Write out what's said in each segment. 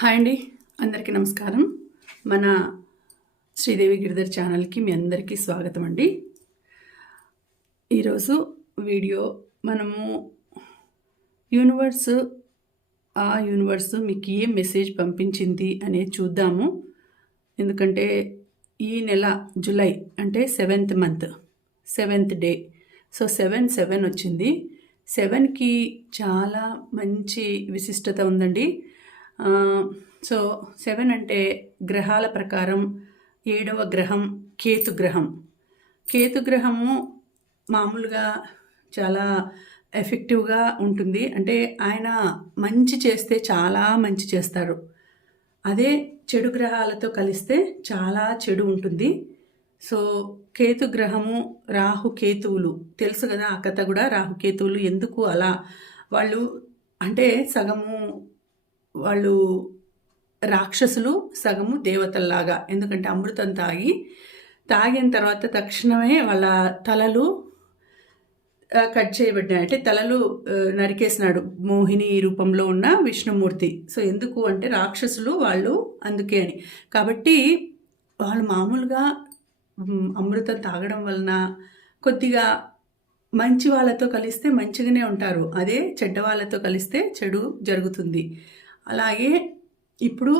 Hi అండి. అందరికీ నమస్కారం. మన శ్రీదేవి గిరిధర్ ఛానల్కి మీ అందరికీ స్వాగతం అండి. ఈరోజు వీడియో మనము యూనివర్స్ ఆ యూనివర్స్ మీకు ఏ మెసేజ్ పంపించింది అనేది చూద్దాము. ఎందుకంటే ఈ నెల జూలై అంటే seventh month seventh day. So seven seven వచ్చింది. సెవెన్కి చాలా మంచి విశిష్టత ఉందండి. సో సెవెన్ అంటే గ్రహాల ప్రకారం ఏడవ గ్రహం కేతు గ్రహం కేతు గ్రహము మామూలుగా చాలా ఎఫెక్టివ్గా ఉంటుంది. అంటే ఆయన మంచి చేస్తే చాలా మంచి చేస్తారు. అదే చెడు గ్రహాలతో కలిస్తే చాలా చెడు ఉంటుంది. సో కేతు గ్రహము రాహు కేతువులు. తెలుసు కదా ఆ కథ కూడా రాహు కేతువులు ఎందుకు అలా వాళ్ళు అంటే సగము వాళ్ళు రాక్షసులు సగము దేవతల్లాగా. ఎందుకంటే అమృతం తాగి తాగిన తర్వాత తక్షణమే వాళ్ళ తలలు కట్ చేయబడ్డాయి. అంటే తలలు నరికేసినాడు మోహిని రూపంలో ఉన్న విష్ణుమూర్తి. సో ఎందుకు అంటే రాక్షసులు వాళ్ళు అందుకే అని. కాబట్టి వాళ్ళు మామూలుగా అమృతం తాగడం వలన కొద్దిగా మంచి వాళ్ళతో కలిస్తే మంచిగానే ఉంటారు. అదే చెడ్డ వాళ్ళతో కలిస్తే చెడు జరుగుతుంది. అలాగే ఇప్పుడు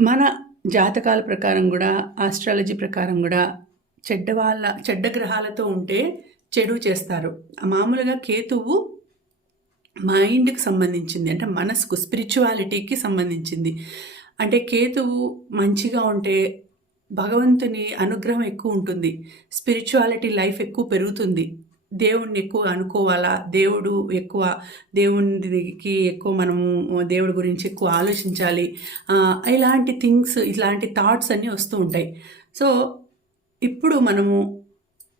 మన జాతకాల ప్రకారం కూడా ఆస్ట్రాలజీ ప్రకారం కూడా చెడ్డ వాళ్ళ చెడ్డ గ్రహాలతో ఉంటే చెడు చేస్తారు. మామూలుగా కేతువు మైండ్కి సంబంధించింది అంటే మనసుకు స్పిరిచువాలిటీకి సంబంధించింది. అంటే కేతువు మంచిగా ఉంటే భగవంతుని అనుగ్రహం ఎక్కువ ఉంటుంది స్పిరిచువాలిటీ లైఫ్ ఎక్కువ పెరుగుతుంది. దేవుణ్ణి ఎక్కువ అనుకోవాలా? దేవుడు ఎక్కువ దేవునికి ఎక్కువ మనము దేవుడి గురించి ఎక్కువ ఆలోచించాలి. ఇలాంటి థింగ్స్ ఇలాంటి థాట్స్ అన్నీ వస్తూ ఉంటాయి. సో ఇప్పుడు మనము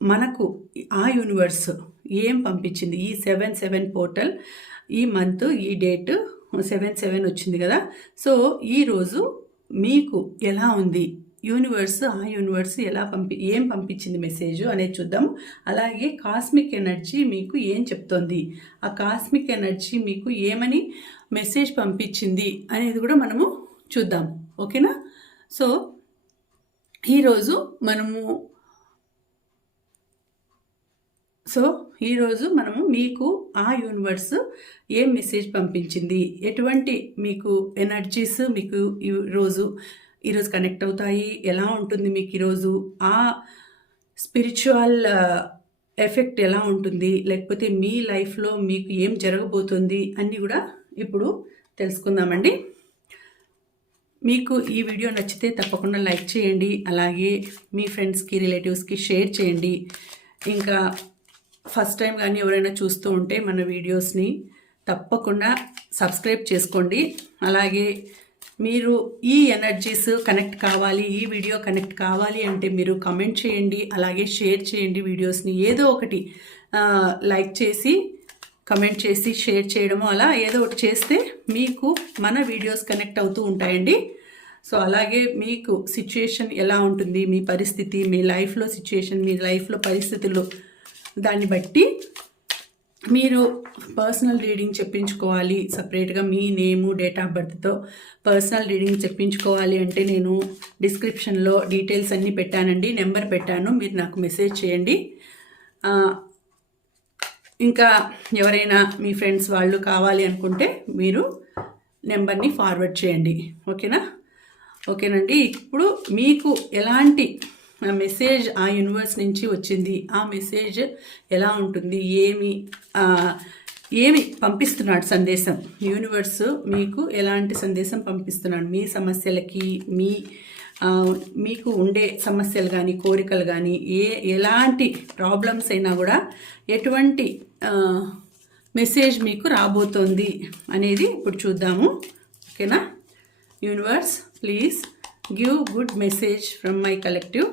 మనకు ఆ యూనివర్స్ ఏం పంపించింది? ఈ సెవెన్ సెవెన్ పోర్టల్ ఈ మంత్ ఈ డేట్ సెవెన్ సెవెన్ వచ్చింది కదా? సో ఈరోజు మీకు ఎలా ఉంది? యూనివర్స్ ఆ యూనివర్స్ ఎలా పంపి ఏం పంపించింది మెసేజ్ అనేది చూద్దాం. అలాగే కాస్మిక్ ఎనర్జీ మీకు ఏం చెప్తోంది? ఆ కాస్మిక్ ఎనర్జీ మీకు ఏమని మెసేజ్ పంపించింది అనేది కూడా మనము చూద్దాం. ఓకేనా? సో ఈరోజు మనము సో ఈరోజు మనము మీకు ఆ యూనివర్స్ ఏం మెసేజ్ పంపించింది? ఎటువంటి మీకు ఎనర్జీస్ మీకు ఈరోజు ఈరోజు కనెక్ట్ అవుతాయి? ఎలా ఉంటుంది మీకు ఈరోజు ఆ స్పిరిచువల్ ఎఫెక్ట్ ఎలా ఉంటుంది? లేకపోతే మీ లైఫ్లో మీకు ఏం జరగబోతుంది అన్నీ కూడా ఇప్పుడు తెలుసుకుందామండి. మీకు ఈ వీడియో నచ్చితే తప్పకుండా లైక్ చేయండి. అలాగే మీ ఫ్రెండ్స్కి రిలేటివ్స్కి షేర్ చేయండి. ఇంకా ఫస్ట్ టైం కానీ ఎవరైనా చూస్తూ ఉంటే మన వీడియోస్ని తప్పకుండా సబ్స్క్రైబ్ చేసుకోండి. అలాగే మీరు ఈ ఎనర్జీస్ కనెక్ట్ కావాలి ఈ వీడియో కనెక్ట్ కావాలి అంటే మీరు కమెంట్ చేయండి అలాగే షేర్ చేయండి వీడియోస్ని ఏదో ఒకటి లైక్ చేసి కమెంట్ చేసి షేర్ చేయడము అలా ఏదో ఒకటి చేస్తే మీకు మన వీడియోస్ కనెక్ట్ అవుతూ ఉంటాయండి. సో అలాగే మీకు సిచ్యుయేషన్ ఎలా ఉంటుంది మీ పరిస్థితి మీ లైఫ్లో సిచ్యుయేషన్ మీ లైఫ్లో పరిస్థితులు దాన్ని బట్టి మీరు పర్సనల్ రీడింగ్ చెప్పించుకోవాలి సపరేట్గా మీ నేము డేట్ ఆఫ్ బర్త్తో పర్సనల్ రీడింగ్ చెప్పించుకోవాలి అంటే నేను డిస్క్రిప్షన్లో డీటెయిల్స్ అన్నీ పెట్టానండి నెంబర్ పెట్టాను మీరు నాకు మెసేజ్ చేయండి. ఇంకా ఎవరైనా మీ ఫ్రెండ్స్ వాళ్ళు కావాలి అనుకుంటే మీరు నెంబర్ని ఫార్వర్డ్ చేయండి. ఓకేనా? ఓకేనండి. ఇప్పుడు మీకు ఎలాంటి మెసేజ్ ఆ యూనివర్స్ నుంచి వచ్చింది. ఆ మెసేజ్ ఎలా ఉంటుంది? ఏమి ఏమి పంపిస్తున్నాడు సందేశం? యూనివర్స్ మీకు ఎలాంటి సందేశం పంపిస్తున్నాడు? మీ సమస్యలకి మీ మీకు ఉండే సమస్యలు కానీ కోరికలు కానీ ఏ ఎలాంటి ప్రాబ్లమ్స్ అయినా కూడా ఎటువంటి మెసేజ్ మీకు రాబోతోంది అనేది ఇప్పుడు చూద్దాము. ఓకేనా? Universe please give good message from my collective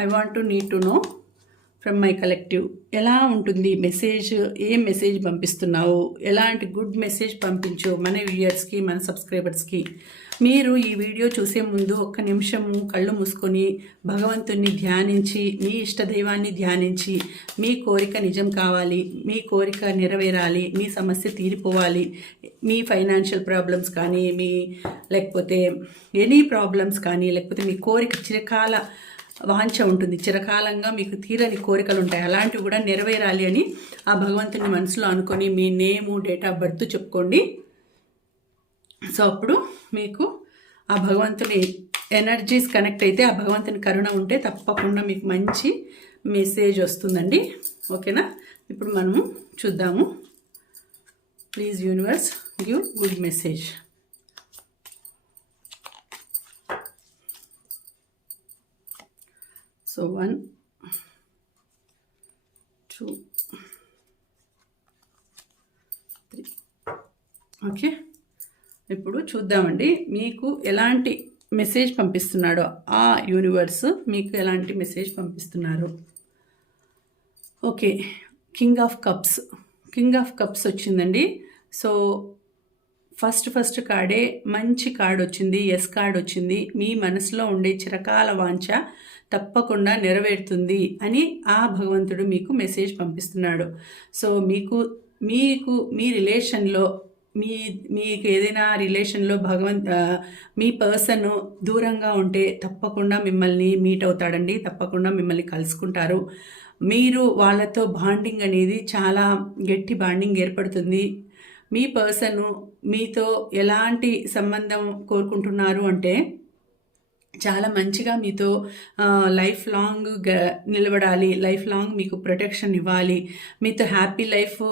I want to need to know from my collective ఎలా ఉంటుంది మెసేజ్ ఏం మెసేజ్ పంపిస్తున్నావు? ఎలాంటి గుడ్ మెసేజ్ పంపించు? మన వ్యూయర్స్కి మన సబ్స్క్రైబర్స్కి మీరు ఈ వీడియో చూసే ముందు ఒక్క నిమిషము కళ్ళు మూసుకొని భగవంతుణ్ణి ధ్యానించి మీ ఇష్టదైవాన్ని ధ్యానించి మీ కోరిక నిజం కావాలి మీ కోరిక నెరవేరాలి మీ సమస్య తీరిపోవాలి మీ ఫైనాన్షియల్ ప్రాబ్లమ్స్ కానీ మీ లేకపోతే ఎనీ ప్రాబ్లమ్స్ కానీ లేకపోతే మీ కోరిక చిరకాల వాంఛ ఉంటుంది. చిరకాలంగా మీకు తీరని కోరికలు ఉంటాయి అలాంటివి కూడా నెరవేరాలి అని ఆ భగవంతుని మనసులో అనుకొని మీ నేము డేట్ ఆఫ్ బర్త్ చెప్పుకోండి. సో అప్పుడు మీకు ఆ భగవంతుని ఎనర్జీస్ కనెక్ట్ అయితే ఆ భగవంతుని కరుణ ఉంటే తప్పకుండా మీకు మంచి మెసేజ్ వస్తుందండి. ఓకేనా? ఇప్పుడు మనము చూద్దాము. Please universe give good message. So one two, three okay ఇప్పుడు చూద్దామండి. మీకు ఎలాంటి మెసేజ్ పంపిస్తున్నాడో? ఆ యూనివర్స్ మీకు ఎలాంటి మెసేజ్ పంపిస్తున్నారు? Okay. King of cups. King of cups వచ్చిందండి. సో ఫస్ట్ ఫస్ట్ కార్డే మంచి కార్డ్ వచ్చింది ఎస్ కార్డ్ వచ్చింది. మీ మనసులో ఉండే చిరకాల వాంఛ తప్పకుండా నెరవేరుతుంది అని ఆ భగవంతుడు మీకు మెసేజ్ పంపిస్తున్నాడు. సో మీకు మీకు మీ రిలేషన్లో మీ మీకు ఏదైనా రిలేషన్లో భగవంత్ మీ పర్సన్ దూరంగా ఉంటే తప్పకుండా మిమ్మల్ని మీట్ అవుతాడండి. తప్పకుండా మిమ్మల్ని కలుసుకుంటారు. మీరు వాళ్ళతో బాండింగ్ అనేది చాలా గట్టి బాండింగ్ ఏర్పడుతుంది. మీ పర్సన్ మీతో ఎలాంటి సంబంధం కోరుకుంటున్నారు అంటే చాలా మంచిగా మీతో లైఫ్ లాంగ్ నిలబడాలి లైఫ్ లాంగ్ మీకు ప్రొటెక్షన్ ఇవ్వాలి మీతో హ్యాపీ లైఫ్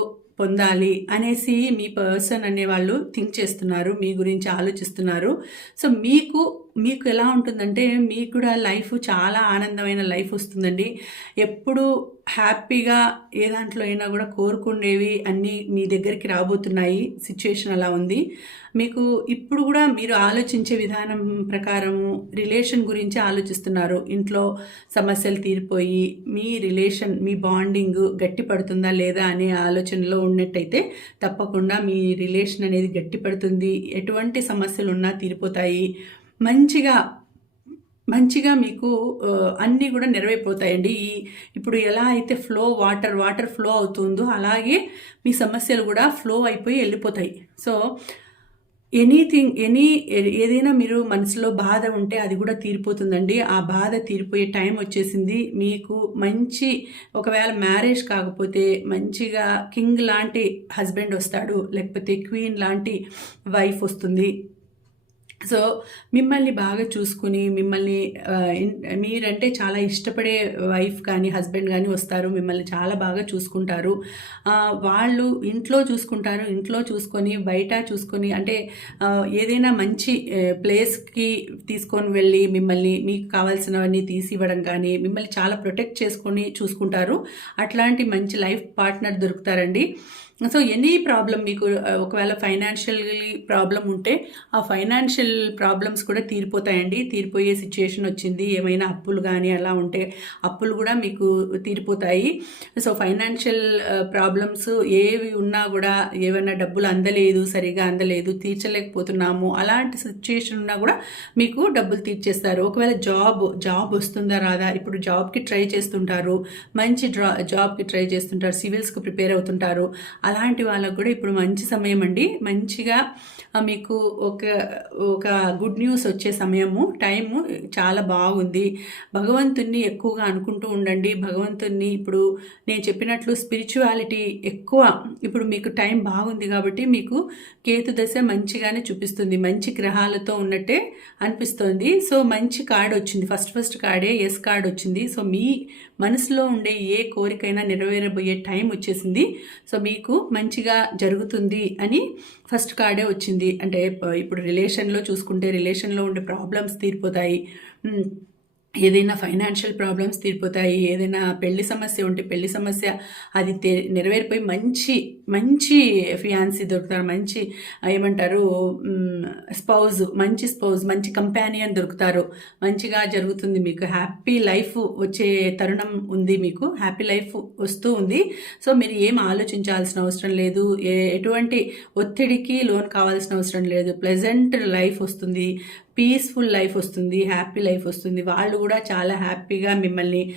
పొందాలి అనేసి మీ పర్సన్ అనేవాళ్ళు థింక్ చేస్తున్నారు మీ గురించి ఆలోచిస్తున్నారు. సో మీకు మీకు ఎలా ఉంటుందంటే మీకు కూడా లైఫ్ చాలా ఆనందమైన లైఫ్ వస్తుందండి. ఎప్పుడు హ్యాపీగా ఏ దాంట్లో అయినా కూడా కోరుకునేవి అన్నీ మీ దగ్గరికి రాబోతున్నాయి. సిచ్యుయేషన్ అలా ఉంది. మీకు ఇప్పుడు కూడా మీరు ఆలోచించే విధానం ప్రకారము రిలేషన్ గురించి ఆలోచిస్తున్నారు. ఇంట్లో సమస్యలు తీరిపోయి మీ రిలేషన్ మీ బాండింగ్ గట్టి పడుతుందా లేదా అనే ఆలోచనలో ఉన్నట్టయితే తప్పకుండా మీ రిలేషన్ అనేది గట్టి పడుతుంది ఎటువంటి సమస్యలు ఉన్నా తీరిపోతాయి. మంచిగా మంచిగా మీకు అన్నీ కూడా నెరవేరిపోతాయండి. ఈ ఇప్పుడు ఎలా అయితే ఫ్లో వాటర్ వాటర్ ఫ్లో అవుతుందో అలాగే మీ సమస్యలు కూడా ఫ్లో అయిపోయి వెళ్ళిపోతాయి. సో ఎనీథింగ్ ఎనీ ఏదైనా మీరు మనసులో బాధ ఉంటే అది కూడా తీరిపోతుందండి. ఆ బాధ తీరిపోయే టైం వచ్చేసింది. మీకు మంచి ఒకవేళ మ్యారేజ్ కాకపోతే మంచిగా కింగ్ లాంటి హస్బెండ్ వస్తాడు. లేకపోతే క్వీన్ లాంటి వైఫ్ వస్తుంది. సో మిమ్మల్ని బాగా చూసుకుని మిమ్మల్ని మీరంటే చాలా ఇష్టపడే వైఫ్ కానీ హస్బెండ్ కానీ వస్తారు. మిమ్మల్ని చాలా బాగా చూసుకుంటారు. వాళ్ళు ఇంట్లో చూసుకుంటారు. ఇంట్లో చూసుకొని బయట చూసుకొని అంటే ఏదైనా మంచి ప్లేస్కి తీసుకొని వెళ్ళి మిమ్మల్ని మీకు కావాల్సినవన్నీ తీసి ఇవ్వడం కానీ మిమ్మల్ని చాలా ప్రొటెక్ట్ చేసుకొని చూసుకుంటారు. అట్లాంటి మంచి లైఫ్ పార్ట్నర్ దొరుకుతారండి. సో ఎనీ ప్రాబ్లం మీకు ఒకవేళ ఫైనాన్షియల్లీ ప్రాబ్లం ఉంటే ఆ ఫైనాన్షియల్ ప్రాబ్లమ్స్ కూడా తీరిపోతాయండి. తీరిపోయే సిచ్యుయేషన్ వచ్చింది ఏమైనా అప్పులు కానీ అలా ఉంటే అప్పులు కూడా మీకు తీరిపోతాయి. సో ఫైనాన్షియల్ ప్రాబ్లమ్స్ ఏవి ఉన్నా కూడా ఏమైనా డబ్బులు అందలేదు సరిగా అందలేదు తీర్చలేకపోతున్నాము అలాంటి సిచ్యుయేషన్ ఉన్నా కూడా మీకు డబ్బులు తీర్చేస్తారు. ఒకవేళ జాబ్ జాబ్ వస్తుందా రాదా? ఇప్పుడు జాబ్కి ట్రై చేస్తుంటారు మంచి డ్రా జాబ్కి ట్రై చేస్తుంటారు సివిల్స్కి ప్రిపేర్ అవుతుంటారు అలాంటి వాళ్ళకు కూడా ఇప్పుడు మంచి సమయం అండి. మంచిగా మీకు ఒక ఒక గుడ్ న్యూస్ వచ్చే సమయము టైము చాలా బాగుంది. భగవంతుణ్ణి ఎక్కువగా అనుకుంటూ ఉండండి. భగవంతుణ్ణి ఇప్పుడు నేను చెప్పినట్లు స్పిరిచువాలిటీ ఎక్కువ ఇప్పుడు మీకు టైం బాగుంది కాబట్టి మీకు కేతు దశ మంచిగానే చూపిస్తుంది. మంచి గ్రహాలతో ఉన్నట్టే అనిపిస్తోంది. సో మంచి కార్డ్ వచ్చింది. ఫస్ట్ ఫస్ట్ కార్డే ఎస్ కార్డ్ వచ్చింది. సో మీ మనసులో ఉండే ఏ కోరికైనా నెరవేరబోయే టైం వచ్చేసింది. సో మీకు మంచిగా జరుగుతుంది అని ఫస్ట్ కార్డే వచ్చింది. అంటే ఇప్పుడు రిలేషన్లో చూసుకుంటే రిలేషన్లో ఉండే ప్రాబ్లమ్స్ తీరిపోతాయి. ఏదైనా ఫైనాన్షియల్ ప్రాబ్లమ్స్ తీరిపోతాయి ఏదైనా పెళ్ళి సమస్య ఉంటే పెళ్ళి సమస్య అది నెరవేరిపోయి మంచి మంచి ఫియాన్సీ దొరుకుతారు మంచి ఏమంటారు స్పౌజ్ మంచి స్పౌజ్ మంచి కంపానియన్ దొరుకుతారు. మంచిగా జరుగుతుంది మీకు. హ్యాపీ లైఫ్ వచ్చే తరుణం ఉంది మీకు. హ్యాపీ లైఫ్ వస్తూ ఉంది. సో మీరు ఏం ఆలోచించాల్సిన అవసరం లేదు. ఏ ఎటువంటి ఒత్తిడికి లోన్ కావాల్సిన అవసరం లేదు. ప్లెజెంట్ లైఫ్ వస్తుంది. పీస్ఫుల్ లైఫ్ వస్తుంది హ్యాపీ లైఫ్ వస్తుంది. వాళ్ళు కూడా చాలా హ్యాపీగా మిమ్మల్ని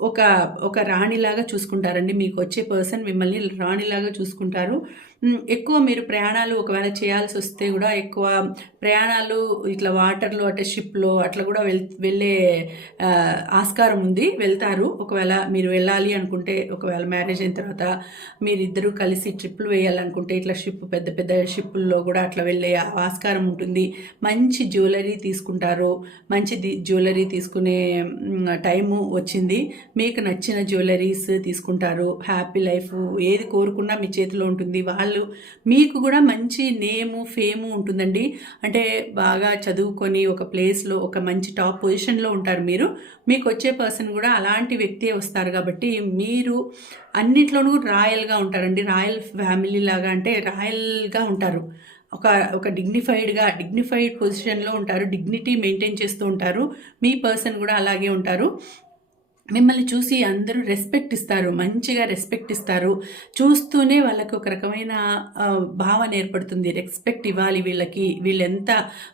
ఒక ఒక రాణిలాగా చూసుకుంటారండి. మీకు వచ్చే పర్సన్ మిమ్మల్ని రాణిలాగా చూసుకుంటారు. ఎక్కువ మీరు ప్రయాణాలు ఒకవేళ చేయాల్సి వస్తే కూడా ఎక్కువ ప్రయాణాలు ఇట్లా వాటర్లో అంటే షిప్లో అట్లా కూడా వెళ్ వెళ్ళే ఆస్కారం ఉంది. వెళ్తారు. ఒకవేళ మీరు వెళ్ళాలి అనుకుంటే ఒకవేళ మ్యారేజ్ అయిన తర్వాత మీరిద్దరూ కలిసి ట్రిప్పులు వేయాలనుకుంటే ఇట్లా షిప్ పెద్ద పెద్ద షిప్పుల్లో కూడా అట్లా వెళ్ళే ఆస్కారం ఉంటుంది. మంచి జ్యువెలరీ తీసుకుంటారు. మంచి జ్యువెలరీ తీసుకునే టైము వచ్చింది. మీకు నచ్చిన జ్యువెలరీస్ తీసుకుంటారు హ్యాపీ లైఫ్ ఏది కోరుకున్నా మీ చేతిలో ఉంటుంది. వాళ్ళు మీకు కూడా మంచి నేము ఫేము ఉంటుందండి. అంటే బాగా చదువుకొని ఒక ప్లేస్లో ఒక మంచి టాప్ పొజిషన్లో ఉంటారు మీరు. మీకు వచ్చే పర్సన్ కూడా అలాంటి వ్యక్తే వస్తారు కాబట్టి మీరు అన్నిట్లోనూ రాయల్గా ఉంటారండి. రాయల్ ఫ్యామిలీ లాగా అంటే రాయల్గా ఉంటారు. ఒక ఒక డిగ్నిఫైడ్గా డిగ్నిఫైడ్ పొజిషన్లో ఉంటారు. డిగ్నిటీ మెయింటైన్ చేస్తూ ఉంటారు. మీ పర్సన్ కూడా అలాగే ఉంటారు. మిమ్మల్ని చూసి అందరూ రెస్పెక్ట్ ఇస్తారు మంచిగా రెస్పెక్ట్ ఇస్తారు. చూస్తూనే వాళ్ళకి ఒక రకమైన భావన ఏర్పడుతుంది. రెస్పెక్ట్ ఇవ్వాలి వీళ్ళకి. వీళ్ళెంత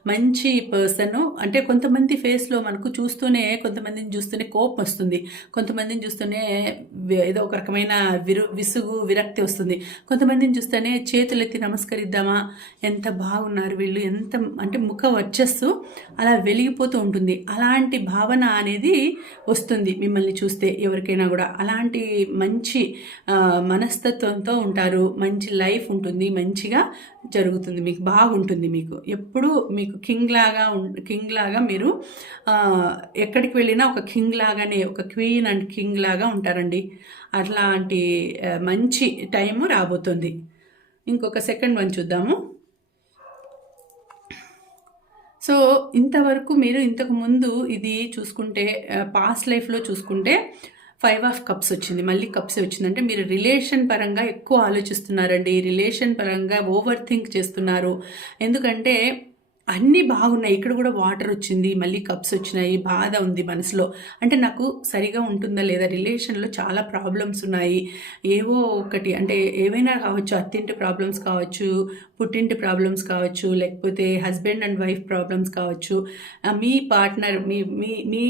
మంచి పర్సన్ అంటే కొంతమంది ఫేస్లో మనకు చూస్తూనే కొంతమందిని చూస్తూనే కోపం వస్తుంది. కొంతమందిని చూస్తూనే ఏదో ఒక రకమైన విరు విసుగు విరక్తి వస్తుంది. కొంతమందిని చూస్తేనే చేతులెత్తి నమస్కరిద్దామా? ఎంత బాగున్నారు వీళ్ళు. ఎంత అంటే ముఖ వచ్చస్సు అలా వెలిగిపోతూ ఉంటుంది. అలాంటి భావన అనేది వస్తుంది మిమ్మల్ని చూస్తే ఎవరికైనా కూడా అలాంటి మంచి మనస్తత్వంతో ఉంటారు. మంచి లైఫ్ ఉంటుంది. మంచిగా జరుగుతుంది. మీకు బాగుంటుంది మీకు. ఎప్పుడు మీకు కింగ్ లాగా కింగ్ లాగా మీరు ఎక్కడికి వెళ్ళినా ఒక కింగ్ లాగానే ఒక క్వీన్ అండ్ కింగ్ లాగా ఉంటారండి. అట్లాంటి మంచి టైము రాబోతుంది. ఇంకొక సెకండ్ వన్ చూద్దాము. సో ఇంతవరకు మీరు ఇంతకు ముందు ఇది చూసుకుంటే పాస్ట్ లైఫ్లో చూసుకుంటే ఫైవ్ ఆఫ్ కప్స్ వచ్చింది. మళ్ళీ కప్స్ వచ్చిందంటే మీరు రిలేషన్ పరంగా ఎక్కువ ఆలోచిస్తున్నారండి. రిలేషన్ పరంగా ఓవర్ థింక్ చేస్తున్నారు. ఎందుకంటే అన్నీ బాగున్నాయి. ఇక్కడ కూడా వాటర్ వచ్చింది మళ్ళీ కప్స్ వచ్చినాయి బాధ ఉంది మనసులో. అంటే నాకు సరిగా ఉంటుందా లేదా? రిలేషన్లో చాలా ప్రాబ్లమ్స్ ఉన్నాయి. ఏవో ఒకటి అంటే ఏవైనా కావచ్చు అత్తింటి ప్రాబ్లమ్స్ కావచ్చు పుట్టింటి ప్రాబ్లమ్స్ కావచ్చు లేకపోతే హస్బెండ్ అండ్ వైఫ్ ప్రాబ్లమ్స్ కావచ్చు. మీ పార్ట్నర్ మీ మీ మీ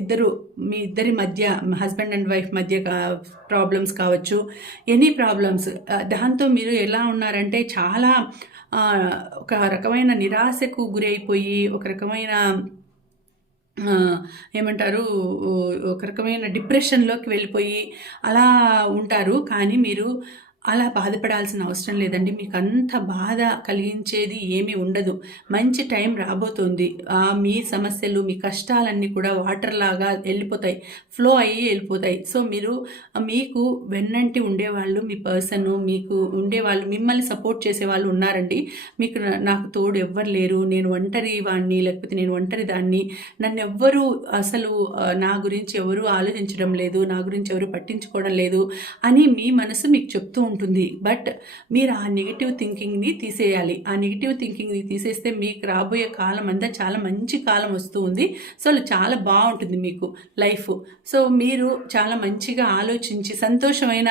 ఇద్దరు మీ ఇద్దరి మధ్య హస్బెండ్ అండ్ వైఫ్ మధ్య ప్రాబ్లమ్స్ కావచ్చు. ఎనీ ప్రాబ్లమ్స్ దాంతో మీరు ఎలా ఉన్నారంటే చాలా ఒక రకమైన నిరాశకు గురైపోయి ఒక రకమైన ఏమంటారు ఒక రకమైన డిప్రెషన్లోకి వెళ్ళిపోయి అలా ఉంటారు. కానీ మీరు అలా బాధపడాల్సిన అవసరం లేదండి. మీకు అంత బాధ కలిగించేది ఏమీ ఉండదు. మంచి టైం రాబోతుంది. ఆ మీ సమస్యలు మీ కష్టాలన్నీ కూడా వాటర్ లాగా వెళ్ళిపోతాయి. ఫ్లో అయ్యి వెళ్ళిపోతాయి. సో మీరు మీకు వెన్నంటి ఉండేవాళ్ళు మీ పర్సన్ మీకు ఉండేవాళ్ళు మిమ్మల్ని సపోర్ట్ చేసేవాళ్ళు ఉన్నారండి. మీకు నాకు తోడు ఎవ్వరు లేరు. నేను ఒంటరి వాడిని లేకపోతే నేను ఒంటరి దాన్ని. నన్ను ఎవ్వరు అసలు నా గురించి ఎవరు ఆలోచించడం లేదు. నా గురించి ఎవరు పట్టించుకోవడం లేదు అని మీ మనసు మీకు చెప్తూ ఉంటుంది. బట్ మీరు ఆ నెగిటివ్ థింకింగ్ని తీసేయాలి. ఆ నెగిటివ్ థింకింగ్ని తీసేస్తే మీకు రాబోయే కాలం అంతా చాలా మంచి కాలం వస్తూ ఉంది. సో చాలా బాగుంటుంది మీకు లైఫ్ సో మీరు చాలా మంచిగా ఆలోచించి సంతోషమైన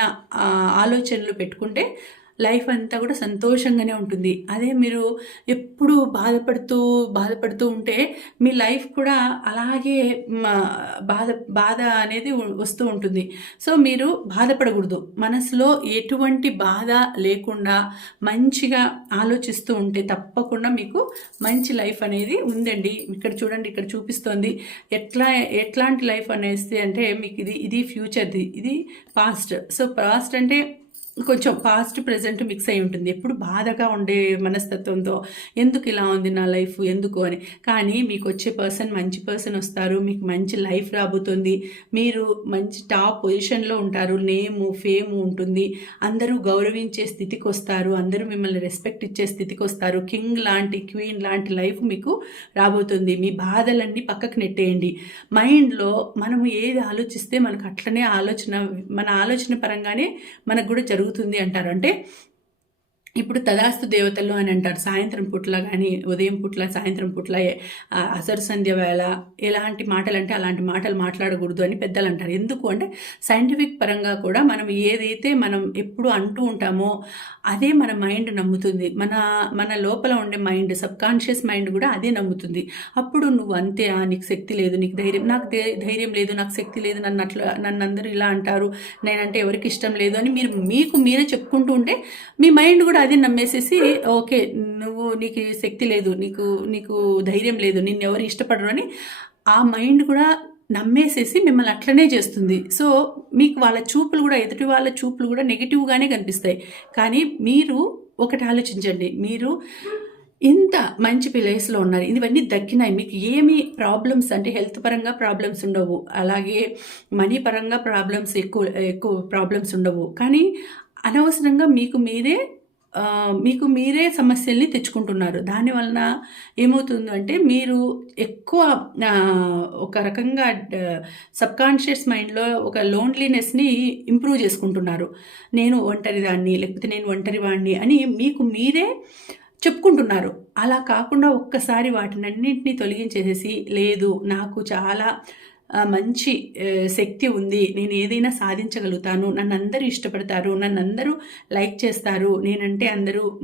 ఆలోచనలు పెట్టుకుంటే లైఫ్ అంతా కూడా సంతోషంగానే ఉంటుంది. అదే మీరు ఎప్పుడు బాధపడుతూ బాధపడుతూ ఉంటే మీ లైఫ్ కూడా అలాగే బాధ బాధ అనేది వస్తూ ఉంటుంది. సో మీరు బాధపడకూడదు. మనసులో ఎటువంటి బాధ లేకుండా మంచిగా ఆలోచిస్తూ ఉంటే తప్పకుండా మీకు మంచి లైఫ్ అనేది ఉందండి. ఇక్కడ చూడండి ఇక్కడ చూపిస్తోంది. ఎట్లా ఎట్లాంటి లైఫ్ అనేసి అంటే మీకు ఇది ఇది ఫ్యూచర్ది. ఇది పాస్ట్. సో పాస్ట్ అంటే కొంచెం పాస్ట్ ప్రజెంట్ మిక్స్ అయి ఉంటుంది. ఎప్పుడు బాధగా ఉండే మనస్తత్వంతో ఎందుకు ఇలా ఉంది నా లైఫ్ ఎందుకు అని. కానీ మీకు వచ్చే పర్సన్ మంచి పర్సన్ వస్తారు. మీకు మంచి లైఫ్ రాబోతుంది. మీరు మంచి టాప్ పొజిషన్లో ఉంటారు. నేము ఫేము ఉంటుంది. అందరూ గౌరవించే స్థితికి వస్తారు. అందరూ మిమ్మల్ని రెస్పెక్ట్ ఇచ్చే స్థితికి వస్తారు. కింగ్ లాంటి క్వీన్ లాంటి లైఫ్ మీకు రాబోతుంది. మీ బాధలన్నీ పక్కకు నెట్టేయండి. మైండ్లో మనము ఏది ఆలోచిస్తే మనకు అట్లనే ఆలోచన మన ఆలోచన పరంగానే మనకు కూడా జరుగుతుంది. జరుగుతుంది అంటారు. అంటే ఇప్పుడు తదాస్తు దేవతలు అని అంటారు. సాయంత్రం పుట్ల కానీ ఉదయం పుట్ల సాయంత్రం పుట్ల అసరు సంధ్య వేళ ఎలాంటి మాటలు అంటే అలాంటి మాటలు మాట్లాడకూడదు అని పెద్దలు అంటారు. ఎందుకు అంటే సైంటిఫిక్ పరంగా కూడా మనం ఏదైతే మనం ఎప్పుడు అంటూ ఉంటామో అదే మన మైండ్ నమ్ముతుంది. మన మన లోపల ఉండే మైండ్ సబ్కాన్షియస్ మైండ్ కూడా అదే నమ్ముతుంది. అప్పుడు నువ్వు అంతే నీకు శక్తి లేదు నీకు ధైర్యం నాకు ధైర్యం లేదు నాకు శక్తి లేదు నన్ను అట్లా నన్ను అందరూ ఇలా అంటారు నేనంటే ఎవరికి ఇష్టం లేదు అని మీరు మీకు మీరే చెప్పుకుంటూ ఉంటే మీ మైండ్ కూడా అది నమ్మేసేసి ఓకే నువ్వు నీకు శక్తి లేదు నీకు నీకు ధైర్యం లేదు నిన్ను ఎవరు ఇష్టపడరు అని ఆ మైండ్ కూడా నమ్మేసేసి మిమ్మల్ని అట్లనే చేస్తుంది. సో మీకు వాళ్ళ చూపులు కూడా ఎదుటి వాళ్ళ చూపులు కూడా నెగిటివ్గానే కనిపిస్తాయి. కానీ మీరు ఒకటి ఆలోచించండి. మీరు ఇంత మంచి ప్లేస్లో ఉన్నారు. ఇవన్నీ దక్కినాయి. మీకు ఏమి ప్రాబ్లమ్స్ అంటే హెల్త్ పరంగా ప్రాబ్లమ్స్ ఉండవు. అలాగే మనీ పరంగా ప్రాబ్లమ్స్ ఎక్కువ ఎక్కువ ప్రాబ్లమ్స్ ఉండవు. కానీ అనవసరంగా మీకు మీరే మీకు మీరే సమస్యల్ని తెచ్చుకుంటున్నారు. దానివలన ఏమవుతుందంటే మీరు ఎక్కువ ఒక రకంగా సబ్కాన్షియస్ మైండ్లో ఒక లోన్లీనెస్ని ఇంప్రూవ్ చేసుకుంటున్నారు. నేను ఒంటరి దాన్ని లేకపోతే నేను ఒంటరి వాడిని అని మీకు మీరే చెప్పుకుంటున్నారు. అలా కాకుండా ఒక్కసారి వాటినన్నింటినీ తొలగించేసేసి లేదు నాకు చాలా మంచి శక్తి ఉంది. నేను ఏదైనా సాధించగలుగుతాను. నన్ను అందరూ ఇష్టపడతారు. నన్ను అందరూ లైక్ చేస్తారు. నేనంటే అందరూ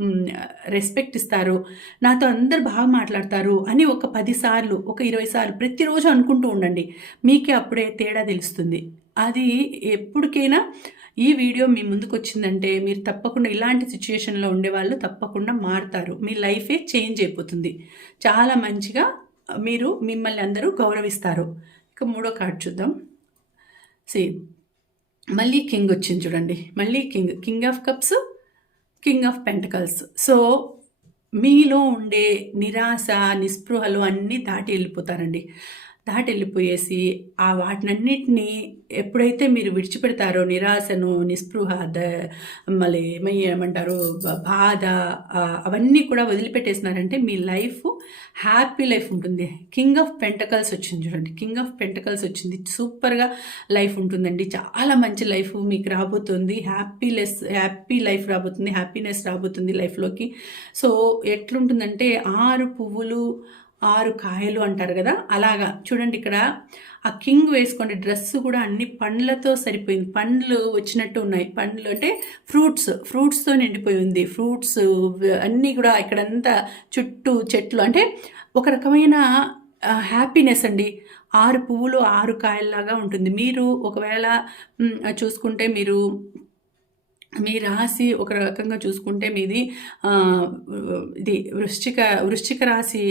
రెస్పెక్ట్ ఇస్తారు. నాతో అందరు బాగా మాట్లాడతారు అని ఒక పదిసార్లు ఒక ఇరవై సార్లు ప్రతిరోజు అనుకుంటూ ఉండండి. మీకే అప్పుడే తేడా తెలుస్తుంది. అది ఎప్పటికైనా ఈ వీడియో మీ ముందుకు వచ్చిందంటే మీరు తప్పకుండా ఇలాంటి సిచ్యుయేషన్లో ఉండేవాళ్ళు తప్పకుండా మారుతారు. మీ లైఫే చేంజ్ అయిపోతుంది. చాలా మంచిగా మీరు మిమ్మల్ని అందరూ గౌరవిస్తారు. ఇక మూడో కార్డ్ చూద్దాం. సి మళ్ళీ కింగ్ వచ్చింది చూడండి. మళ్ళీ king king of cups king of pentacles so మీలో ఉండే నిరాశ నిస్పృహలు అన్నీ దాటి వెళ్ళిపోతారండి. దాటి వెళ్ళిపోయేసి ఆ వాటినన్నిటినీ ఎప్పుడైతే మీరు విడిచిపెడతారో నిరాశను నిస్పృహ ద మళ్ళీ ఏమంటారు బాధ అవన్నీ కూడా వదిలిపెట్టేసినారంటే మీ లైఫ్ హ్యాపీ లైఫ్ ఉంటుంది. కింగ్ ఆఫ్ పెంటకల్స్ వచ్చింది చూడండి. కింగ్ ఆఫ్ పెంటకల్స్ వచ్చింది. సూపర్గా లైఫ్ ఉంటుందండి. చాలా మంచి లైఫ్ మీకు రాబోతుంది. హ్యాపీలెస్ హ్యాపీ లైఫ్ రాబోతుంది. హ్యాపీనెస్ రాబోతుంది లైఫ్లోకి. సో ఎట్లుంటుందంటే ఆరు పువ్వులు ఆరు కాయలు అంటారు కదా అలాగా. చూడండి ఇక్కడ ఆ కింగ్ వేసుకోండి. డ్రెస్ కూడా అన్ని పండ్లతో సరిపోయింది. పండ్లు వచ్చినట్టు ఉన్నాయి. పండ్లు అంటే ఫ్రూట్స్ ఫ్రూట్స్తో నిండిపోయి ఉంది. ఫ్రూట్స్ అన్నీ కూడా ఇక్కడంతా చుట్టూ చెట్లు. అంటే ఒక రకమైన హ్యాపీనెస్ అండి. ఆరు పువ్వులు ఆరు కాయల్లాగా ఉంటుంది. మీరు ఒకవేళ చూసుకుంటే మీరు మీ రాశి ఒక రకంగా చూసుకుంటే మీది ఇది వృశ్చిక వృశ్చిక రాశి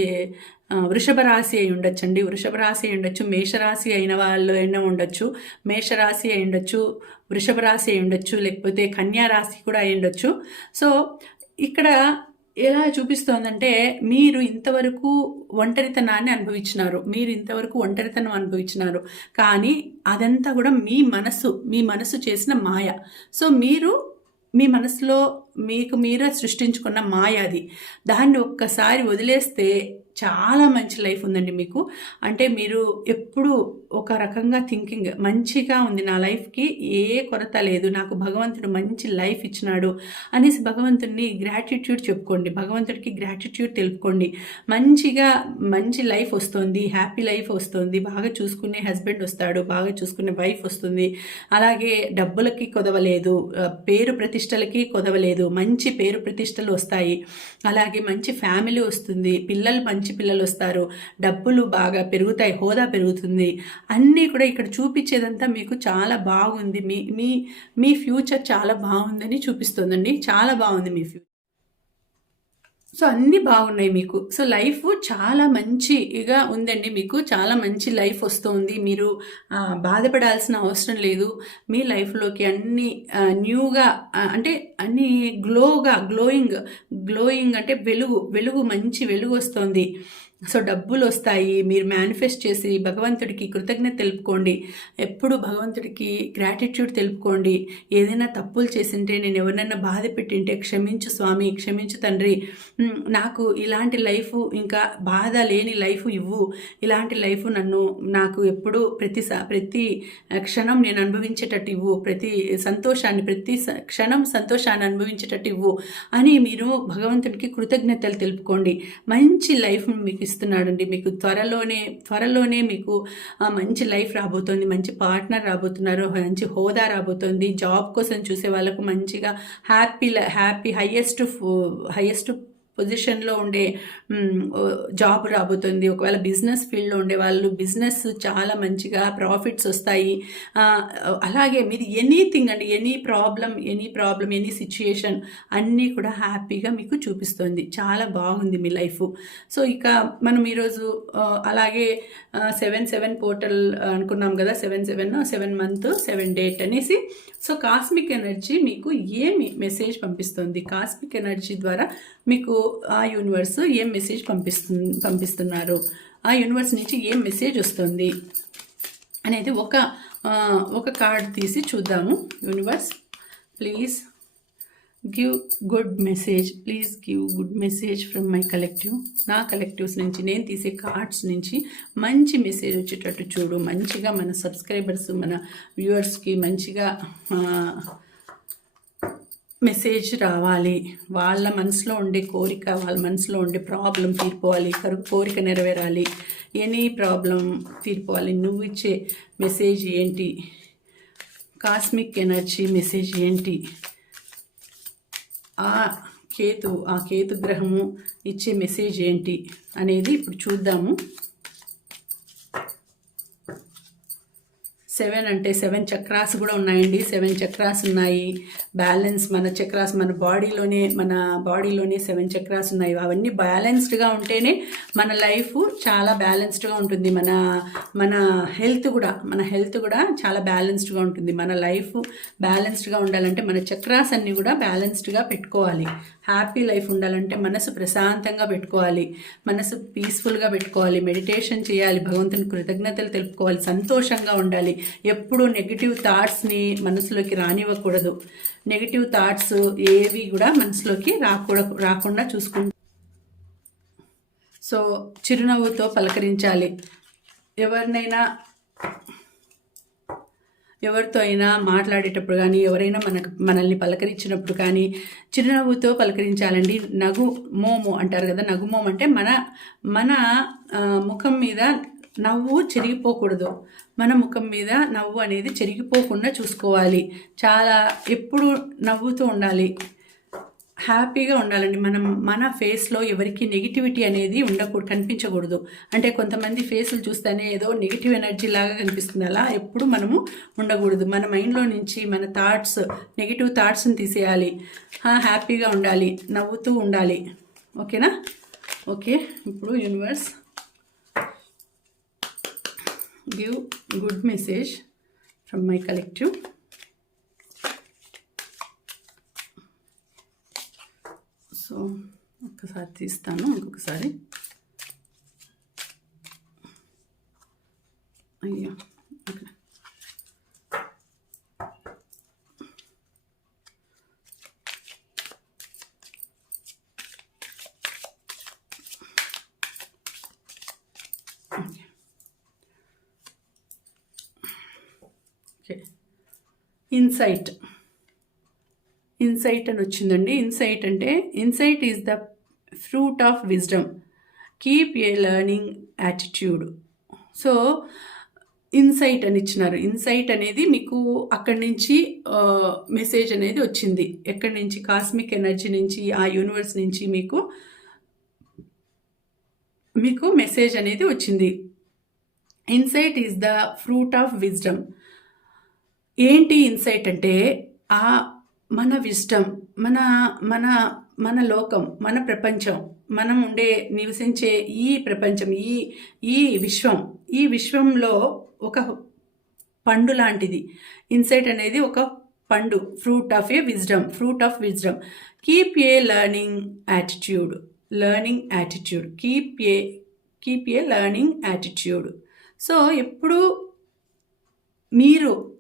వృషభ రాశి అయి ఉండొచ్చండి. వృషభ రాశి అయి ఉండొచ్చు మేషరాశి అయిన వాళ్ళు అయినా ఉండొచ్చు మేషరాశి అయి ఉండొచ్చు వృషభ రాశి అయి ఉండొచ్చు లేకపోతే కన్యా రాశి కూడా అయి ఉండొచ్చు. సో ఇక్కడ ఎలా చూపిస్తోందంటే మీరు ఇంతవరకు ఒంటరితనాన్ని అనుభవించినారు. మీరు ఇంతవరకు ఒంటరితనం అనుభవించినారు. కానీ అదంతా కూడా మీ మనసు మీ మనసు చేసిన మాయ. సో మీరు మీ మనసులో మీకు మీరే సృష్టించుకున్న మాయ అది. దాన్ని ఒక్కసారి వదిలేస్తే చాలా మంచి లైఫ్ ఉందండి మీకు. అంటే మీరు ఎప్పుడు ఒక రకంగా థింకింగ్ మంచిగా ఉంది నా లైఫ్కి ఏ కొరత లేదు నాకు భగవంతుడు మంచి లైఫ్ ఇచ్చినాడు అనేసి భగవంతుడిని గ్రాటిట్యూడ్ చెప్పుకోండి భగవంతుడికి గ్రాటిట్యూడ్ తెలుపుకోండి. మంచిగా మంచి లైఫ్ వస్తుంది హ్యాపీ లైఫ్ వస్తుంది బాగా చూసుకునే హస్బెండ్ వస్తాడు బాగా చూసుకునే వైఫ్ వస్తుంది అలాగే డబ్బులకి కొదవలేదు పేరు ప్రతిష్టలకి కొదవలేదు మంచి పేరు ప్రతిష్టలు వస్తాయి అలాగే మంచి ఫ్యామిలీ వస్తుంది పిల్లలు మంచి మంచి పిల్లలు వస్తారు డబ్బులు బాగా పెరుగుతాయి హోదా పెరుగుతుంది. అన్నీ కూడా ఇక్కడ చూపించేదంతా మీకు చాలా బాగుంది. మీ మీ మీ ఫ్యూచర్ చాలా బాగుందని చూపిస్తుందండి. చాలా బాగుంది మీ ఫ్యూచర్ సో అన్నీ బాగున్నాయి మీకు. సో లైఫ్ చాలా మంచిగా ఉందండి మీకు. చాలా మంచి లైఫ్ వస్తుంది. మీరు బాధపడాల్సిన అవసరం లేదు. మీ లైఫ్లోకి అన్ని న్యూగా అంటే అన్ని గ్లోగా గ్లోయింగ్ గ్లోయింగ్ అంటే వెలుగు వెలుగు మంచి వెలుగు వస్తుంది. సో డబ్బులు వస్తాయి మీరు మేనిఫెస్ట్ చేసి భగవంతుడికి కృతజ్ఞత తెలుపుకోండి. ఎప్పుడు భగవంతుడికి గ్రాటిట్యూడ్ తెలుపుకోండి. ఏదైనా తప్పులు చేసింటే నేను ఎవరినైనా బాధ పెట్టింటే క్షమించు స్వామి క్షమించు తండ్రి. నాకు ఇలాంటి లైఫ్ ఇంకా బాధ లేని లైఫ్ ఇవ్వు. ఇలాంటి లైఫ్ నన్ను నాకు ఎప్పుడు ప్రతి ప్రతి క్షణం నేను అనుభవించేటట్టు ఇవ్వు. ప్రతి సంతోషాన్ని ప్రతి స- క్షణం సంతోషాన్ని అనుభవించేటట్టు ఇవ్వు. అని మీరు భగవంతుడికి కృతజ్ఞతలు తెలుపుకోండి. మంచి లైఫ్ మీకు ఇస్తున్నాడండి మీకు త్వరలోనే త్వరలోనే మీకు మంచి లైఫ్ రాబోతోంది మంచి పార్ట్నర్ రాబోతున్నారు మంచి హోదా రాబోతోంది. జాబ్ కోసం చూసే వాళ్ళకు మంచిగా హ్యాపీ హ్యాపీ హయ్యెస్ట్ హయ్యెస్ట్ పొజిషన్లో ఉండే జాబ్ రాబోతుంది. ఒకవేళ బిజినెస్ ఫీల్డ్లో ఉండే వాళ్ళు బిజినెస్ చాలా మంచిగా ప్రాఫిట్స్ వస్తాయి. అలాగే మీరు ఎనీథింగ్ అండి any problem any problem any situation అన్నీ కూడా హ్యాపీగా మీకు చూపిస్తుంది. చాలా బాగుంది మీ లైఫ్. సో ఇక మనం ఈరోజు అలాగే సెవెన్ సెవెన్ పోర్టల్ అనుకున్నాం కదా seven seven seven month seven date అనేసి. సో కాస్మిక్ ఎనర్జీ మీకు ఏమి మెసేజ్ పంపిస్తుంది? కాస్మిక్ ఎనర్జీ ద్వారా మీకు ఆ యూనివర్స్ ఏం మెసేజ్ పంపిస్తు పంపిస్తున్నారు? ఆ యూనివర్స్ నుంచి ఏం మెసేజ్ వస్తుంది? అనేది ఒక ఒక కార్డ్ తీసి చూద్దాము. Universe please give good message please give good message from my collective నా కలెక్టివ్స్ నుంచి నేను తీసే కార్డ్స్ నుంచి మంచి మెసేజ్ వచ్చేటట్టు చూడు. మంచిగా మన సబ్స్క్రైబర్స్ మన వ్యూవర్స్కి మంచిగా మెసేజ్ రావాలి. వాళ్ళ మనసులో ఉండే కోరిక వాళ్ళ మనసులో ఉండే ప్రాబ్లం తీరిపోవాలి. కరు- కోరిక నెరవేరాలి. Any problem తీరిపోవాలి. నువ్వు ఇచ్చే మెసేజ్ ఏంటి? కాస్మిక్ ఎనర్జీ మెసేజ్ ఏంటి? ఆ కేతు ఆ కేతు గ్రహము ఇచ్చే మెసేజ్ ఏంటి అనేది ఇప్పుడు చూద్దాము. సెవెన్ అంటే సెవెన్ చక్రాస్ కూడా ఉన్నాయండి. సెవెన్ చక్రాస్ ఉన్నాయి. బ్యాలెన్స్ మన చక్రాస్ మన బాడీలోనే మన బాడీలోనే సెవెన్ చక్రాస్ ఉన్నాయి. అవన్నీ బ్యాలెన్స్డ్గా ఉంటేనే మన లైఫ్ చాలా బ్యాలెన్స్డ్గా ఉంటుంది. మన మన హెల్త్ కూడా మన హెల్త్ కూడా చాలా బ్యాలెన్స్డ్గా ఉంటుంది. మన లైఫ్ బ్యాలెన్స్డ్గా ఉండాలంటే మన చక్రాస్ అన్నీ కూడా బ్యాలెన్స్డ్గా పెట్టుకోవాలి. హ్యాపీ లైఫ్ ఉండాలంటే మనసు ప్రశాంతంగా పెట్టుకోవాలి. మనసు పీస్ఫుల్గా పెట్టుకోవాలి. మెడిటేషన్ చేయాలి. భగవంతుని కృతజ్ఞతలు తెలుపుకోవాలి. సంతోషంగా ఉండాలి. ఎప్పుడు నెగిటివ్ థాట్స్ని మనసులోకి రానివ్వకూడదు. నెగిటివ్ థాట్స్ ఏవి కూడా మనసులోకి రాకూడదు రాకుండా చూసుకుంటూ. సో చిరునవ్వుతో పలకరించాలి. ఎవరినైనా ఎవరితో అయినా మాట్లాడేటప్పుడు కానీ ఎవరైనా మనకు మనల్ని పలకరించినప్పుడు కానీ చిరునవ్వుతో పలకరించాలండి. నగు మోము అంటారు కదా నగు మోము అంటే మన మన ముఖం మీద నవ్వు చెరిగిపోకూడదు. మన ముఖం మీద నవ్వు అనేది చెరిగిపోకుండా చూసుకోవాలి. చాలా ఎప్పుడు నవ్వుతూ ఉండాలి. హ్యాపీగా ఉండాలండి. మనం మన ఫేస్లో ఎవరికి నెగిటివిటీ అనేది ఉండకూడదు కనిపించకూడదు. అంటే కొంతమంది ఫేసులు చూస్తేనే ఏదో నెగిటివ్ ఎనర్జీ లాగా కనిపిస్తుంది. అలా ఎప్పుడు మనము ఉండకూడదు. మన మైండ్లో నుంచి మన థాట్స్ నెగిటివ్ థాట్స్ని తీసేయాలి. హ్యాపీగా ఉండాలి. నవ్వుతూ ఉండాలి. ఓకేనా? ఓకే. ఇప్పుడు universe give good message from my collective so ఒక్కసారి తీస్తాను ఇంకొకసారి. అయ్యా okay. Okay. Okay insight. Insight అని వచ్చిందండి. ఇన్సైట్ అంటే insight is the fruit of wisdom. Keep a learning attitude. So insight అని ఇచ్చినారు. ఇన్సైట్ అనేది మీకు అక్కడి నుంచి మెసేజ్ అనేది వచ్చింది. ఎక్కడి నుంచి? కాస్మిక్ ఎనర్జీ నుంచి ఆ యూనివర్స్ నుంచి మీకు మీకు మెసేజ్ అనేది వచ్చింది. Insight is the fruit of wisdom. ఏంటి ఇన్సైట్ అంటే ఆ మన విష్టం మన మన మన లోకం మన ప్రపంచం మనం ఉండే నివసించే ఈ ప్రపంచం ఈ ఈ విశ్వం ఈ విశ్వంలో ఒక పండు లాంటిది. ఇన్సైట్ అనేది ఒక పండు fruit of a wisdom fruit of wisdom. Keep a learning attitude learning attitude keep a keep a learning attitude. So ఎప్పుడు మీరు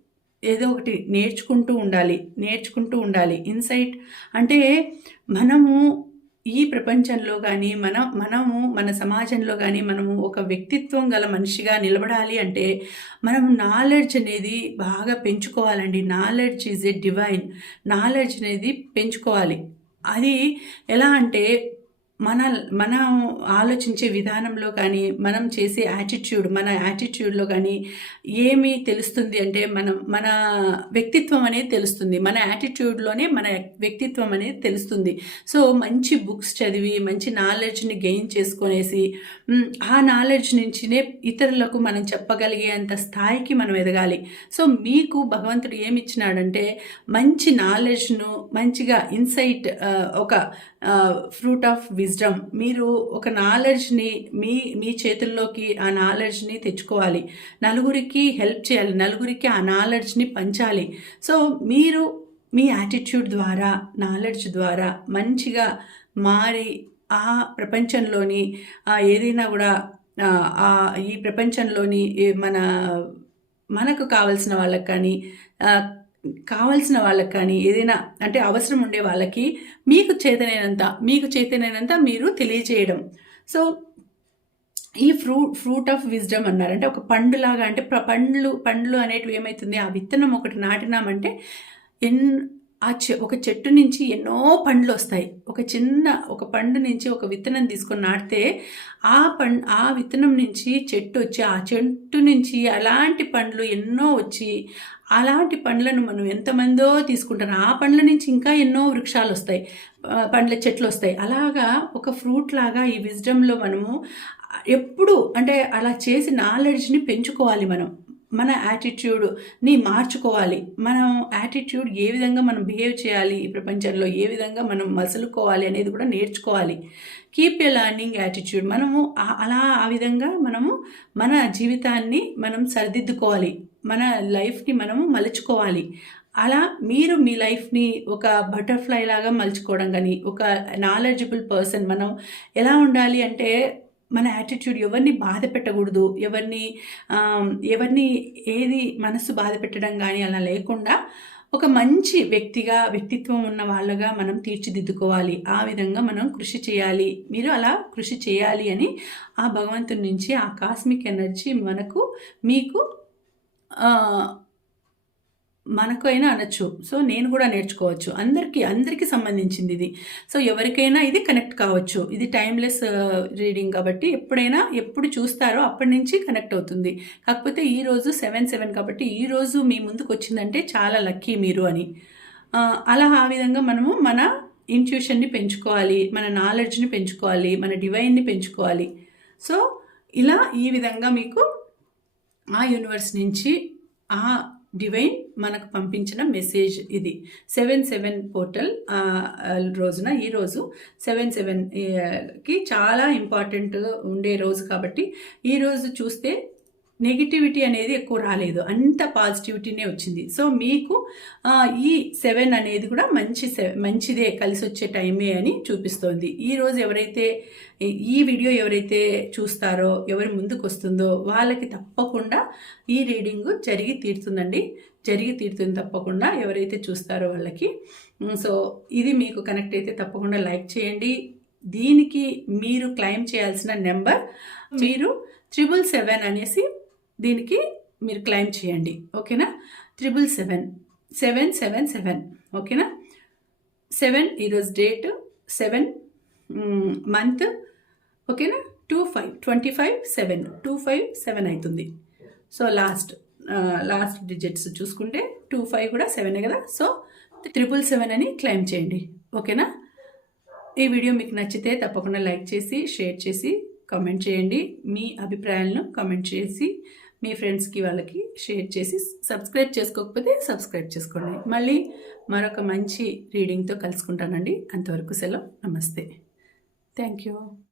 ఏదో ఒకటి నేర్చుకుంటూ ఉండాలి నేర్చుకుంటూ ఉండాలి. ఇన్సైట్ అంటే మనము ఈ ప్రపంచంలో కానీ మన మనము మన సమాజంలో కానీ మనము ఒక వ్యక్తిత్వం గల మనిషిగా నిలబడాలి అంటే మనము నాలెడ్జ్ అనేది బాగా పెంచుకోవాలండి. Knowledge is a divine. Knowledge అనేది పెంచుకోవాలి. అది ఎలా అంటే మన మనం ఆలోచించే విధానంలో కానీ మనం చేసే యాటిట్యూడ్ మన యాటిట్యూడ్లో కానీ ఏమి తెలుస్తుంది అంటే మనం మన వ్యక్తిత్వం అనేది తెలుస్తుంది. మన యాటిట్యూడ్లోనే మన వ్యక్తిత్వం అనేది తెలుస్తుంది. సో మంచి బుక్స్ చదివి మంచి నాలెడ్జ్ని గెయిన్ చేసుకునేసి ఆ నాలెడ్జ్ నుంచినే ఇతరులకు మనం చెప్పగలిగే అంత స్థాయికి మనం ఎదగాలి. సో మీకు భగవంతుడు ఏమి ఇచ్చినాడంటే మంచి నాలెడ్జ్ను మంచిగా ఇన్సైట్ ఒక ఫ్రూట్ ఆఫ్ విజ్డమ్ మీరు ఒక నాలెడ్జ్ని మీ మీ చేతుల్లోకి ఆ నాలెడ్జ్ని తెచ్చుకోవాలి. నలుగురికి హెల్ప్ చేయాలి. నలుగురికి ఆ నాలెడ్జ్ని పంచాలి. సో మీరు మీ యాటిట్యూడ్ ద్వారా నాలెడ్జ్ ద్వారా మంచిగా మారి ఆ ప్రపంచంలోని ఏదైనా కూడా ఈ ప్రపంచంలోని మన మనకు కావలసిన వాళ్ళకి కానీ కావలసిన వాళ్ళకి కానీ ఏదైనా అంటే అవసరం ఉండే వాళ్ళకి మీకు చేతనైనంత మీకు చేతనైనంత మీరు తెలియజేయడం. సో ఈ ఫ్రూ ఫ్రూట్ ఆఫ్ విజ్డమ్ అన్నారు. అంటే ఒక పండులాగా అంటే పండ్లు పండ్లు అనేటివి ఏమవుతుంది ఆ విత్తనం ఒకటి నాటినామంటే ఎన్ ఆ చె ఒక చెట్టు నుంచి ఎన్నో పండ్లు వస్తాయి. ఒక చిన్న ఒక పండు నుంచి ఒక విత్తనం తీసుకొని నాటితే ఆ పండ్ ఆ విత్తనం నుంచి చెట్టు వచ్చి ఆ చెట్టు నుంచి అలాంటి పండ్లు ఎన్నో వచ్చి అలాంటి పండ్లను మనం ఎంతమందో తీసుకుంటారు. ఆ పండ్ల నుంచి ఇంకా ఎన్నో వృక్షాలు వస్తాయి పండ్ల చెట్లు వస్తాయి అలాగా ఒక ఫ్రూట్ లాగా ఈ విజ్డమ్లో మనము ఎప్పుడు అంటే అలా చేసి నాలెడ్జ్ని పెంచుకోవాలి మనం. మన యాటిట్యూడ్ని మార్చుకోవాలి. మనం యాటిట్యూడ్ ఏ విధంగా మనం బిహేవ్ చేయాలి ఈ ప్రపంచంలో ఏ విధంగా మనం మసులుకోవాలి అనేది కూడా నేర్చుకోవాలి. Keep a learning attitude. మనము అలా ఆ విధంగా మనము మన జీవితాన్ని మనం సరిదిద్దుకోవాలి. మన లైఫ్ని మనము మలుచుకోవాలి. అలా మీరు మీ లైఫ్ని ఒక బటర్ఫ్లై లాగా మలుచుకోవడం కానీ ఒక నాలెడ్జబుల్ పర్సన్ మనం ఎలా ఉండాలి అంటే మన యాటిట్యూడ్ ఎవరిని బాధ పెట్టకూడదు. ఎవరిని ఎవరిని ఏది మనసు బాధ పెట్టడం కానీ అలా లేకుండా ఒక మంచి వ్యక్తిగా వ్యక్తిత్వం ఉన్న వాళ్ళగా మనం తీర్చిదిద్దుకోవాలి. ఆ విధంగా మనం కృషి చేయాలి. మీరు అలా కృషి చేయాలి అని ఆ భగవంతుడి నుంచి ఆ కాస్మిక్ ఎనర్జీ మనకు మీకు మనకైనా అనొచ్చు. సో నేను కూడా నేర్చుకోవచ్చు. అందరికీ అందరికీ సంబంధించింది ఇది. సో ఎవరికైనా ఇది కనెక్ట్ కావచ్చు. ఇది టైమ్లెస్ రీడింగ్ కాబట్టి ఎప్పుడైనా ఎప్పుడు చూస్తారో అప్పటి నుంచి కనెక్ట్ అవుతుంది. కాకపోతే ఈరోజు సెవెన్ సెవెన్ కాబట్టి ఈరోజు మీ ముందుకు వచ్చిందంటే చాలా లక్కీ మీరు అని. అలా ఆ విధంగా మనము మన ఇంట్యూషన్ని పెంచుకోవాలి. మన నాలెడ్జ్ని పెంచుకోవాలి. మన డివైన్ని పెంచుకోవాలి. సో ఇలా ఈ విధంగా మీకు ఆ యూనివర్స్ నుంచి ఆ డివైన్ మనకు పంపించిన మెసేజ్ ఇది. సెవెన్ సెవెన్ పోర్టల్ రోజున ఈరోజు సెవెన్ సెవెన్కి చాలా ఇంపార్టెంట్ ఉండే రోజు కాబట్టి ఈరోజు చూస్తే నెగిటివిటీ అనేది ఎక్కువ రాలేదు. అంత పాజిటివిటీనే వచ్చింది. సో మీకు ఈ సెవెన్ అనేది కూడా మంచి మంచిదే కలిసి వచ్చే టైమే అని చూపిస్తోంది. ఈరోజు ఎవరైతే ఈ వీడియో ఎవరైతే చూస్తారో ఎవరి ముందుకు వస్తుందో వాళ్ళకి తప్పకుండా ఈ రీడింగ్ జరిగి తీరుతుందండి. జరిగి తీరుతుంది తప్పకుండా ఎవరైతే చూస్తారో వాళ్ళకి. సో ఇది మీకు కనెక్ట్ అయితే తప్పకుండా లైక్ చేయండి. దీనికి మీరు క్లైమ్ చేయాల్సిన నెంబర్ మీరు త్రిబుల్ సెవెన్ అనేసి దీనికి మీరు క్లైమ్ చేయండి. ఓకేనా? Triple seven seven seven seven ఓకేనా? సెవెన్ ఈరోజు డేట్ సెవెన్ మంత్ ఓకేనా? Two five twenty five seven two five seven అవుతుంది సో లాస్ట్ లాస్ట్ డిజిట్స్ చూసుకుంటే టూ ఫైవ్ కూడా సెవెనే కదా? సో త్రిపుల్ సెవెన్ అని క్లైమ్ చేయండి. ఓకేనా? ఈ వీడియో మీకు నచ్చితే తప్పకుండా లైక్ చేసి షేర్ చేసి కామెంట్ చేయండి. మీ అభిప్రాయాలను కామెంట్ చేసి మీ ఫ్రెండ్స్కి వాళ్ళకి షేర్ చేసి సబ్స్క్రైబ్ చేసుకోకపోతే సబ్స్క్రైబ్ చేసుకోండి. మళ్ళీ మరొక మంచి రీడింగ్తో కలుసుకుంటానండి. అంతవరకు సెలవు. నమస్తే. Thank you.